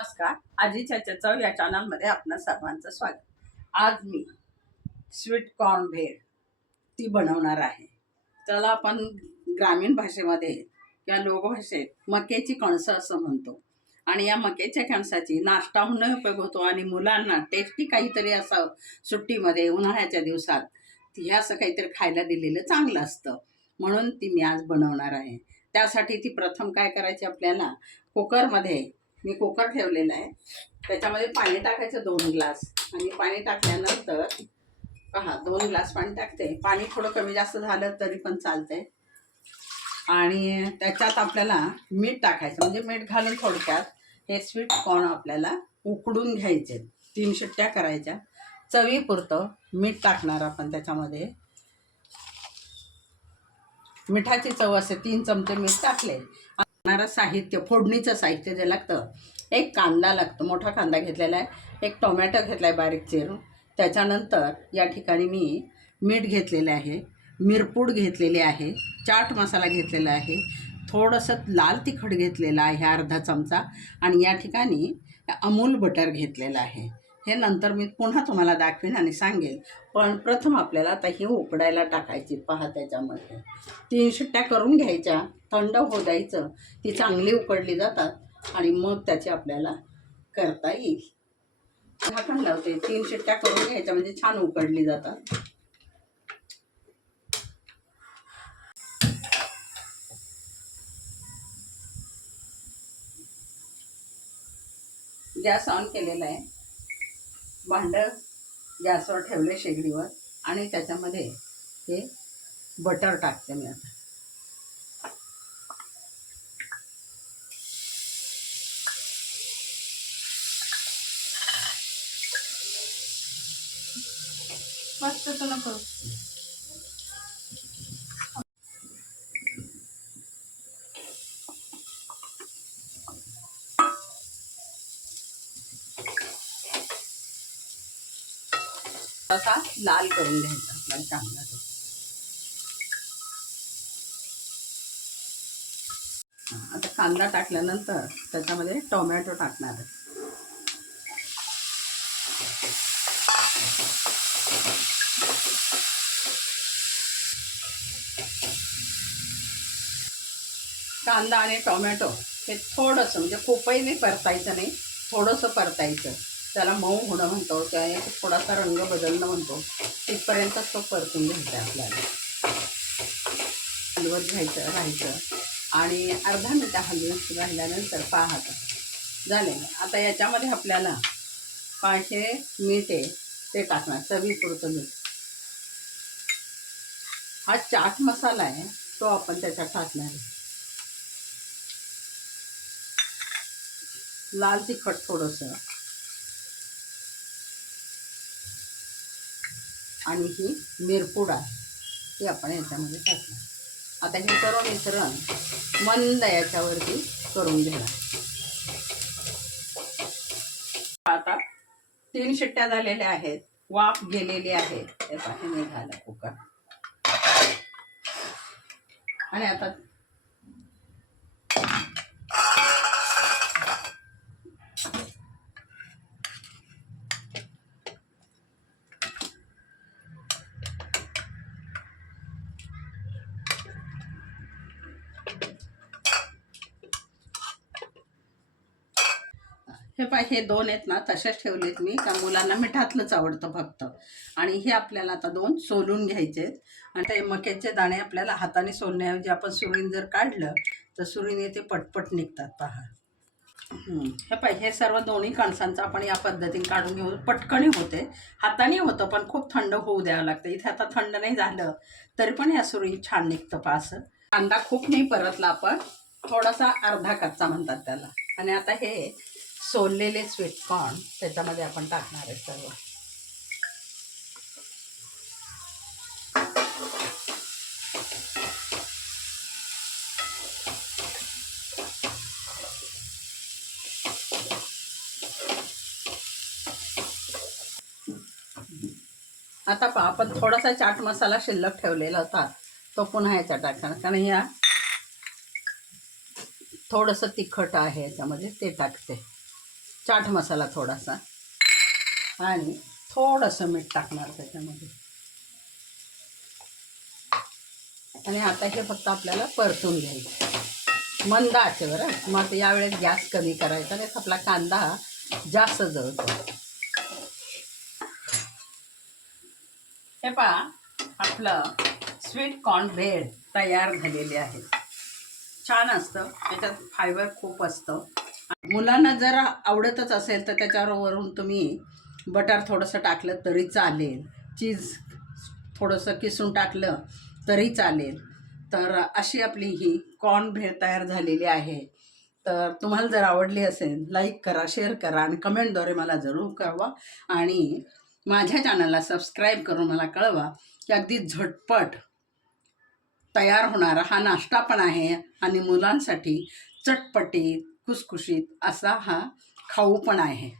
नमस्कार. आजीच्या चव या चॅनलमध्ये आपणा सर्वांचं स्वागत. आज मी स्वीट कॉर्न भेळ ती बनवणार आहे. त्याला आपण ग्रामीण भाषेमध्ये किंवा लोकभाषेत मक्याची कणसं असं म्हणतो. आणि या मक्याच्या कणसाची नाश्ता म्हणून उपयोग होतो आणि मुलांना टेस्टी काहीतरी असं सुट्टीमध्ये उन्हाळ्याच्या दिवसात हे असं काहीतरी खायला दिलेलं चांगलं असतं. म्हणून ती मी आज बनवणार आहे. त्यासाठी ती प्रथम काय करायची, आपल्याला कुकरमध्ये मी कुकर ठेवलेला आहे. त्याच्यामध्ये पाणी टाकायचं 2 ग्लास. आणि पाणी टाकल्यानंतर पहा 2 ग्लास पाणी टाकते. पाणी थोडं कमी जास्त झालं तरी पण चालतंय. आणि त्याच्यात आपल्याला मीठ टाकायचं, म्हणजे मीठ घालून थोडक्यात हे स्वीट कॉर्न आपल्याला उकडून घ्यायचे. 3 शिट्ट्या करायच्या. चवीपुरतं मीठ टाकणार आपण त्याच्यामध्ये. मिठाची चव असे 3 चमचे मीठ टाकले. साहित्य, फोडणीचं साहित्य जे लागतं, एक कांदा लागतो, मोठा कांदा घेतलेला आहे. एक टोमॅटो घेतला आहे बारीक चिरून. त्याच्यानंतर या ठिकाणी मी मीठ घेतलेलं आहे, मिरपूड घेतलेली आहे, चाट मसाला घेतलेला आहे, थोडंसं लाल तिखट घेतलेलं आहे अर्धा चमचा, आणि या ठिकाणी अमूल बटर घेतलेलं आहे. हे नंतर मी पुन्हा तुम्हाला दाखवेन आणि सांगेल. पण प्रथम आपल्याला आता ही उकडायला टाकायची. पहा त्याच्यामध्ये 3 शिट्ट्या करून घ्यायच्या, थंड होऊ द्यायचं. ती चांगली उकडली जातात आणि मग त्याची आपल्याला करता येईल. झाकण लावते. 3 शिट्ट्या करून घ्यायच्या म्हणजे छान उकडली जातात. गॅस ऑन केलेला आहे. भांडं गॅसवर ठेवले शेगडीवर, आणि त्याच्यामध्ये हे बटर टाकते मी आता. मस्त तुला करू. असा लाल करून घ्यायचा आपला कांदा. आता कांदा टाकल्यानंतर त्याच्यामध्ये टोमॅटो टाकणार आहे. कांदा आणि टोमॅटो हे थोडंसं, म्हणजे खूपही नाही परतायचं नाही, थोडंसं परतायचं. त्याला मऊ होणं म्हणतो, त्या थोडासा रंग बदलणं म्हणतो. तिथपर्यंतच तो परतून घ्यायचा आपल्याला. हलवत राहायचं आणि अर्धा मिनिट हलवून राहिल्यानंतर पहा झाले. आता याच्यामध्ये आपल्याला पाहिजे मीठ आहे ते टाकणार, चवीपुरतं मीठ. हा चाट मसाला आहे, तो आपण त्याच्यात टाकणार आहे. लाल तिखट थोडंसं, आणि ही मिरपूड आहे ती आपण याच्यामध्ये टाकणार. आता हे सर्व मिश्रण मंद याच्यावरती करून घेणार. आता 3 शिट्ट्या झालेल्या आहेत, वाफ गेलेली आहे. हे पाणी निघालं कुकर. आणि आता हे 2 आहेत ना, तसेच ठेवलेत मी, का मुलांना मिठातलंच आवडतं फक्त. आणि हे आपल्याला आता 2 सोलून घ्यायचे आहेत. आणि ते मक्याचे दाणे आपल्याला हाताने सोलण्याऐवजी आपण सुरीने जर काढलं तर सुरीने ते पटपट निघतात. पहा हे सर्व दोन्ही कणसांचं आपण या पद्धतीने काढून घेऊ. पटकनी होते, हाताने होतं, पण खूप थंड होऊ द्यावं लागतं. इथे आता थंड नाही झालं तरी पण या सुरी छान निघतं. पास कांदा खूप नाही परतला आपण, थोडासा अर्धा कच्चा म्हणतात त्याला. आणि आता हे सोललेले स्वीट कॉर्न त्याच्यामध्ये आपण टाकणार आहे सर्व. आता पहा, आपण थोडासा चाट मसाला शिल्लक ठेवलेला होता, तो पुन्हा याच्यात टाकणार. कारण ह्या थोडंसं तिखट आहे याच्यामध्ये, ते टाकते. चाट मसाला थोडासा आणि थोडंसं मीठ टाकणार त्याच्यामध्ये. आणि आता हे फक्त आपल्याला परतून घ्यायचं मंद आचेवर. मग यावेळेस गॅस कमी करायचा नाही, आपला कांदा जास्त जळतो. हे पहा, आपलं स्वीट कॉर्न भेळ तयार झालेले आहे. छान असतं, त्याच्यात फायबर खूप असतं. मुलांना जर आवडतच असेल तर त्याच्यावर वरून तुम्ही बटर थोडंसं टाकलं तरी चालेल, चीज थोडंसं किसून टाकलं तरी चालेल. तर अशी आपली ही कॉर्न भेळ तयार झालेली आहे. तर तुम्हाला जर आवडली असेल लाईक करा, शेअर करा आणि कमेंटद्वारे मला जरूर कळवा. आणि माझ्या चॅनलला सबस्क्राईब करून मला कळवा की अगदी झटपट तयार होणारा हा नाश्ता पण आहे आणि मुलांसाठी चटपटीत खुसखुशीत असा हा खाऊ पण आहे.